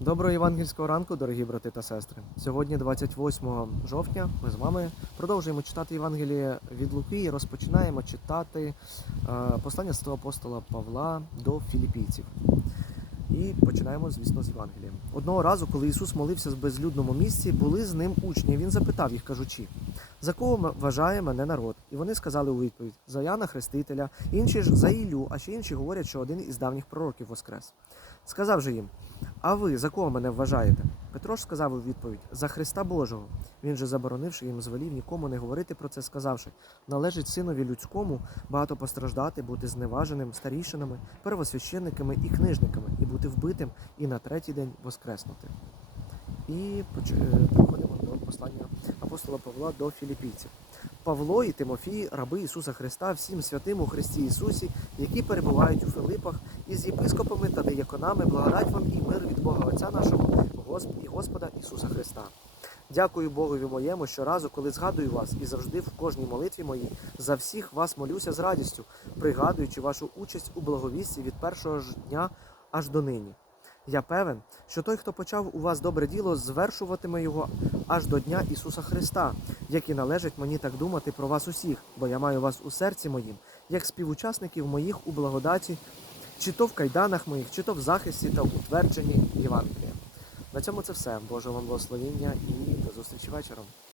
Доброго євангельського ранку, дорогі брати та сестри. Сьогодні, 28 жовтня, ми з вами продовжуємо читати Євангеліє від Луки і розпочинаємо читати е, послання святого апостола Павла до філіпійців. І починаємо, звісно, з Євангелія. Одного разу, коли Ісус молився в безлюдному місці, були з ним учні. Він запитав їх, кажучи: за кого вважає мене народ? І вони сказали у відповідь: за Яна Хрестителя, інші ж за Іллю, а ще інші говорять, що один із давніх пророків воскрес. Сказав же їм: А ви за кого мене вважаєте? Петро сказав у відповідь: За Христа Божого. Він же, заборонивши їм, звелів нікому не говорити про це, сказавши: належить синові людському багато постраждати, бути зневаженим старішинами, первосвященниками і книжниками, і бути вбитим, і на третій день воскреснути. І е, переходимо до послання апостола Павла до філіппійців. Павло і Тимофій, раби Ісуса Христа, всім святим у Христі Ісусі, які перебувають у Филипах, із єпископами та дияконами, благодать вам і мир від Бога Отця нашого і Господа Ісуса Христа. Дякую Богові моєму щоразу, коли згадую вас, і завжди в кожній молитві моїй за всіх вас молюся з радістю, пригадуючи вашу участь у благовісті від першого ж дня аж до нині. Я певен, що той, хто почав у вас добре діло, звершуватиме його аж до дня Ісуса Христа, як і належить мені так думати про вас усіх, бо я маю вас у серці моїм, як співучасників моїх у благодаті, чи то в кайданах моїх, чи то в захисті та утвердженні Євангелія. На цьому це все. Божого вам благословіння і до зустрічі вечором.